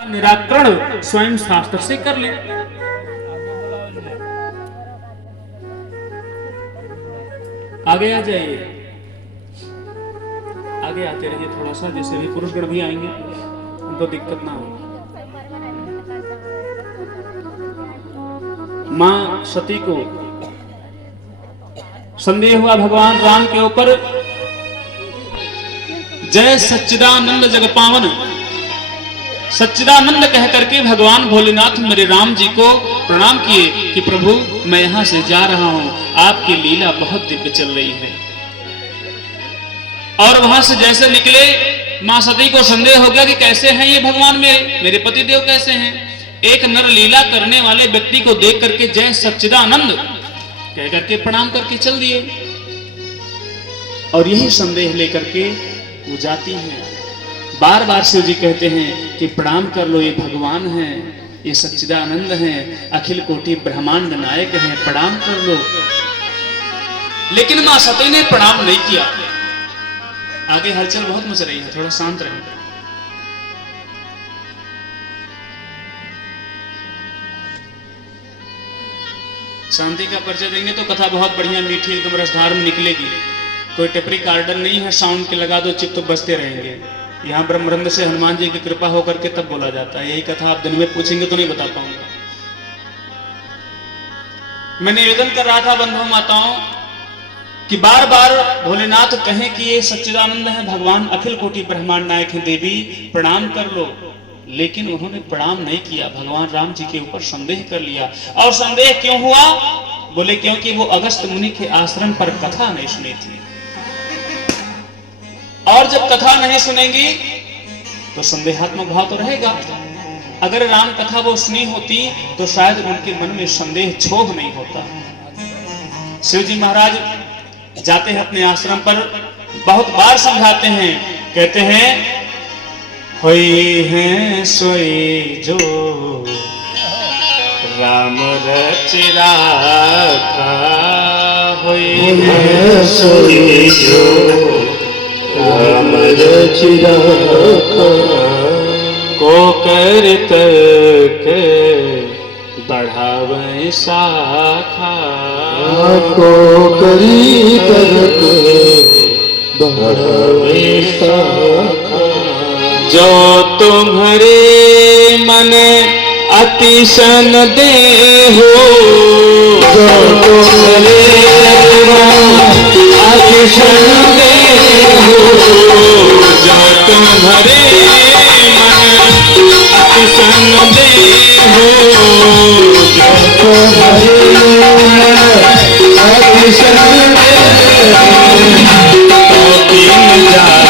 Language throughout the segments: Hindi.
निराकरण स्वयं शास्त्र से कर ले। आगे आ जाइए, आगे आते रहिए थोड़ा सा, जैसे भी पुरुषगण भी आएंगे उनको दिक्कत ना हो। मां सती को संदेह हुआ भगवान राम के ऊपर। जय सच्चिदानंद जग पावन, सच्चिदानंद कह करके भगवान भोलेनाथ मेरे राम जी को प्रणाम किए कि प्रभु मैं यहां से जा रहा हूं, आपकी लीला बहुत दिव्य चल रही है। और वहां से जैसे निकले मां सती को संदेह हो गया कि कैसे हैं ये भगवान मेरे पति देव कैसे हैं। एक नर लीला करने वाले व्यक्ति को देख करके जय सच्चिदानंद कह करके प्रणाम करके चल दिए। और यही संदेह लेकर के वो जाती है। बार बार शिव जी कहते हैं कि प्रणाम कर लो, ये भगवान हैं, ये सच्चिदानंद हैं, अखिल कोटि ब्रह्मांड नायक हैं, प्रणाम कर लो। लेकिन मां सती ने प्रणाम नहीं किया। आगे हलचल बहुत मच रही है, थोड़ा शांत रहें। शांति का परिचय देंगे तो कथा बहुत बढ़िया मीठी एकदम रसधार में निकलेगी। कोई टेपरी कार्डन नहीं है, साउंड के लगा दो चिप तो बजते रहेंगे। यहाँ ब्रह्मरंद से हनुमान जी की कृपा होकर के तब बोला जाता है। यही कथा आप दिन में पूछेंगे तो नहीं बता पाऊंगा। मैं निवेदन कर रहा था बंधुओं माताओं कि बार बार भोलेनाथ कहें कि ये सच्चिदानंद है, भगवान अखिल कोटि ब्रह्मांड नायक है, देवी प्रणाम कर लो। लेकिन उन्होंने प्रणाम नहीं किया, भगवान राम जी के ऊपर संदेह कर लिया। और संदेह क्यों हुआ? बोले क्योंकि वो अगस्त मुनि के आश्रम पर कथा नहीं सुनी थी। और जब कथा नहीं सुनेंगी तो संदेहात्मक भाव तो रहेगा। अगर राम कथा वो सुनी होती तो शायद उनके मन में संदेह क्षोभ नहीं होता। शिव जी महाराज जाते हैं अपने आश्रम पर, बहुत बार समझाते हैं, कहते हैं होई हैं सोई जो राम रच राखा, होई हैं सोई जो राम रच राखा, को कर तक बढ़ावे शाखा, को करी तक बढ़ावे शाखा। जो तुम्हारे मन अतिशन दे हो, जो तुम्हारे मन अतिशन दे हो, जो तुम्हारे मन अतिशन दे हो, जो तुम्हारे मन अतिशन दे हो, तो दिन जाए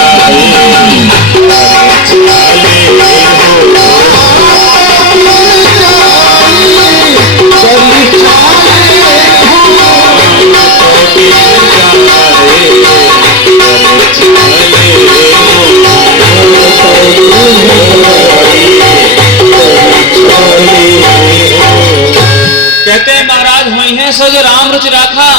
कहते हैं महाराज हुई है सो जो राम रुचि राखा।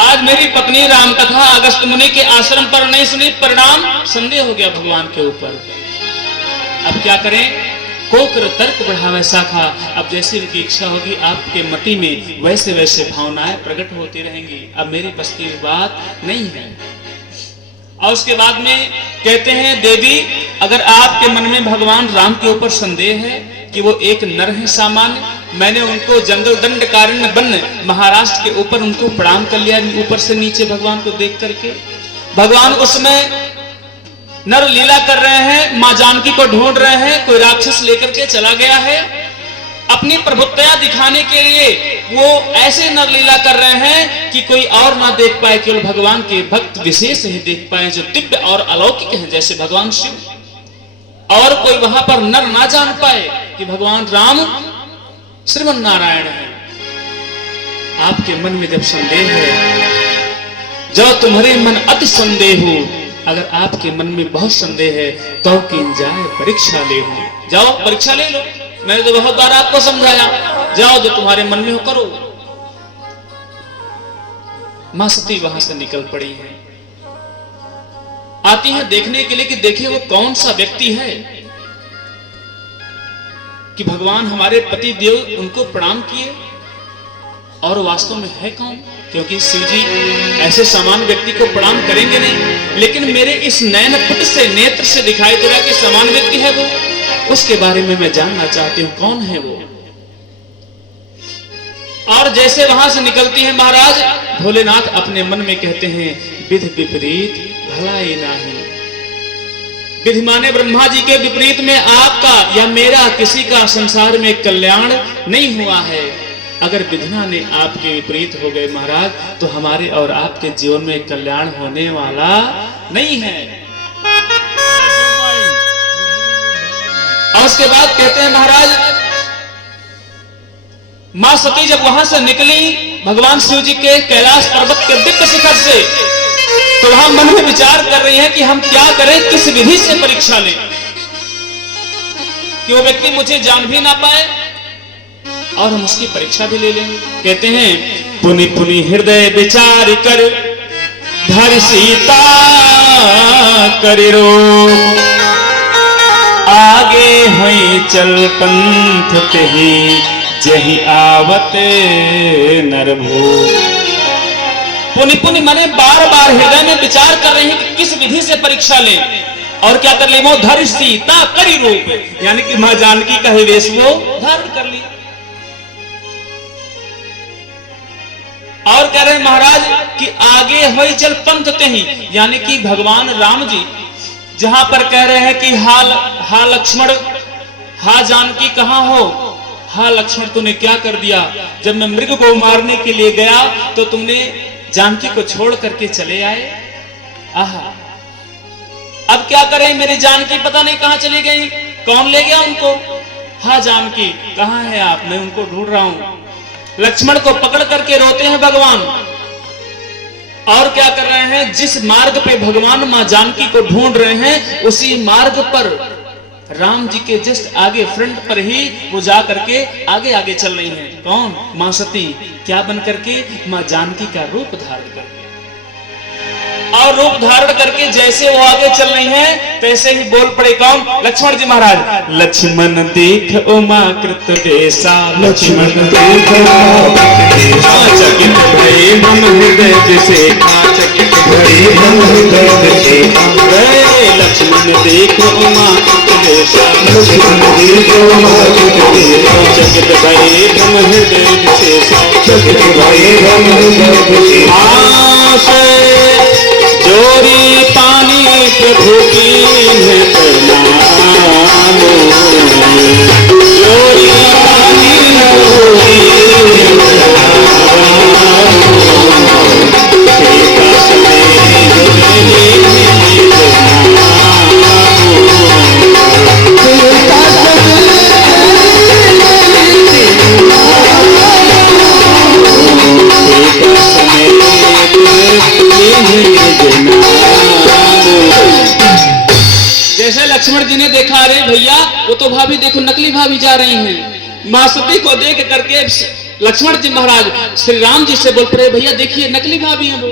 आज मेरी पत्नी राम कथा अगस्त मुनि के आश्रम पर नहीं सुनी, परिणाम संदेह हो गया भगवान के ऊपर। अब क्या करें? कोकर तर्क बढ़ावे शाखा। अब जैसी उनकी इच्छा होगी आपके मति में वैसे वैसे भावनाएं प्रकट होती रहेंगी। अब मेरी बस की बात नहीं है। और उसके बाद में कहते हैं देवी अगर आपके मन में भगवान राम के ऊपर संदेह है कि वो एक नर है सामान्य, मैंने उनको जंगल दंडकारण्य वन महाराष्ट्र के ऊपर उनको प्रणाम कर लिया, ऊपर से नीचे भगवान को देख करके। भगवान उसमें नर लीला कर रहे हैं, मां जानकी को ढूंढ रहे हैं, कोई राक्षस लेकर के चला गया है। अपनी प्रभुत्ता दिखाने के लिए वो ऐसे नर लीला कर रहे हैं कि कोई और ना देख पाए, केवल भगवान के भक्त विशेष ही देख पाए जो दिव्य और अलौकिक हैं, जैसे भगवान शिव। और कोई वहां पर नर ना जान पाए कि भगवान राम श्रीमन नारायण है। आपके मन में जब संदेह है, जो तुम्हारे मन अति संदेह हो, अगर आपके मन में बहुत संदेह है तो किन जाए परीक्षा ले हो। जाओ परीक्षा ले लो, मैंने तो बहुत बार आपको समझाया, जाओ जो तुम्हारे मन में हो करो। मां सती वहां से निकल पड़ी है। आती है देखने के लिए कि देखिए वो कौन सा व्यक्ति है। कि भगवान हमारे पति देव उनको प्रणाम किए, और वास्तव में है कौन? क्योंकि शिव जी ऐसे सामान्य व्यक्ति को प्रणाम करेंगे नहीं, लेकिन मेरे इस नयनपुट से, नेत्र से दिखाई दे रहा कि सामान्य व्यक्ति है वो। उसके बारे में मैं जानना चाहती हूं कौन है वो। और जैसे वहां से निकलती है महाराज, भोलेनाथ अपने मन में कहते हैं, विधि विपरीत भला ही नाही। विधि माने ब्रह्मा जी के विपरीत में आपका या मेरा किसी का संसार में कल्याण नहीं हुआ है। अगर विधना ने आपके विपरीत हो गए महाराज, तो हमारे और आपके जीवन में कल्याण होने वाला नहीं है। और उसके बाद कहते हैं महाराज, मां सती जब वहां से निकली भगवान शिव जी के कैलाश पर्वत के दिव्य शिखर से, तो वहां मन में विचार कर रही हैं कि हम क्या करें, किस विधि से परीक्षा लें कि वो व्यक्ति मुझे जान भी ना पाए और हम उसकी परीक्षा भी ले लें। कहते हैं, पुनि पुनि हृदय विचार कर धर सीता करिरो, आगे हई चल पंथ तेहि जहि आवत नरभो। पुनि पुनि माने बार बार हृदय में विचार कर रहे हैं कि किस विधि से परीक्षा लें, और क्या कर ली वो, धर सीता करि रूप, यानी कि मां जानकी का ही वेश वो धारण कर ली। और कह रहे महाराज कि आगे होई चल पंथ तेहि, यानी कि भगवान राम जी जहां पर कह रहे हैं कि हा लक्ष्मण, हा जानकी कहां हो, हा लक्ष्मण तूने क्या कर दिया, जब मैं मृग को मारने के लिए गया तो तुमने जानकी को छोड़ करके चले आए। आहा, अब क्या करें, मेरी जानकी पता नहीं कहां चली गई, कौन ले गया उनको। हा जानकी कहां है आप, मैं उनको ढूंढ रहा हूं। लक्ष्मण को पकड़ करके रोते हैं भगवान, और क्या कर रहे हैं, जिस मार्ग पे भगवान मां जानकी को ढूंढ रहे हैं, उसी मार्ग पर राम जी के जस्ट आगे फ्रंट पर ही वो जा करके आगे आगे चल रही हैं। कौन? मां सती। क्या बन करके? मां जानकी का रूप धारण करके। और रूप धारण करके जैसे वो आगे चल रही हैं, तैसे ही बोल पड़े कौन? लक्ष्मण जी महाराज। लक्ष्मण देख उमा कृत वेशा, लक्ष्मण देख चकित भये मम हृदय विषेखा, चकित भये मम हृदय विषेखा। लक्ष्मण देख उमा कृत वेशा, लक्ष्मण देख उमा कृत वेशा, चकित भये मम हृदय विषेखा, चकित भये मम हृदय विषेखा। जोरी पानी प्रभु की है प्रणाम, जोरी पानी प्रभु की है प्रणाम, सीता समेत मेरी जैसे लक्ष्मण जी ने देखा, अरे भैया वो तो भाभी देखो नकली भाभी जा रही हैं। मां सती को देख करके लक्ष्मण जी महाराज श्री राम जी से बोल पड़े, भैया देखिए नकली भाभी हैं वो।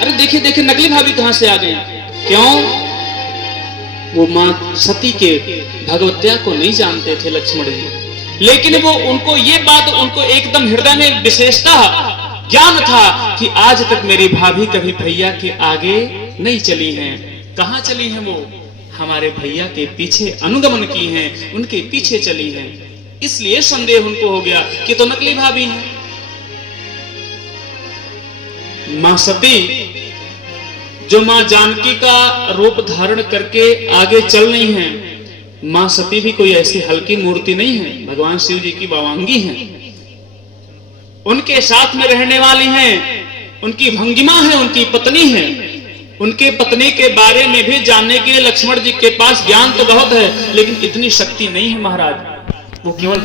अरे देखिए देखिए नकली भाभी कहां से आ गई। क्यों? वो मां सती के भगवत्या को नहीं जानते थे लक्ष्मण जी, लेकिन वो उनको ये बात उनको एकदम हृदय में विशेषता ज्ञान था कि आज तक मेरी भाभी कभी भैया के आगे नहीं चली हैं। कहां चली हैं वो? हमारे भैया के पीछे अनुगमन की हैं, उनके पीछे चली हैं। इसलिए संदेह उनको हो गया कि तो नकली भाभी हैं। मां सती जो मां जानकी का रूप धारण करके आगे चल रही हैं, मां सती भी कोई ऐसी हल्की मूर्ति नहीं है, भगवान शिव जी की वावांगी हैं। उनके साथ में रहने वाली हैं, उनकी भंगिमा है, उनकी पत्नी है। उनके पत्नी के बारे में भी जानने के लिए लक्ष्मण जी के पास ज्ञान तो बहुत है, लेकिन इतनी शक्ति नहीं है महाराज। वो केवल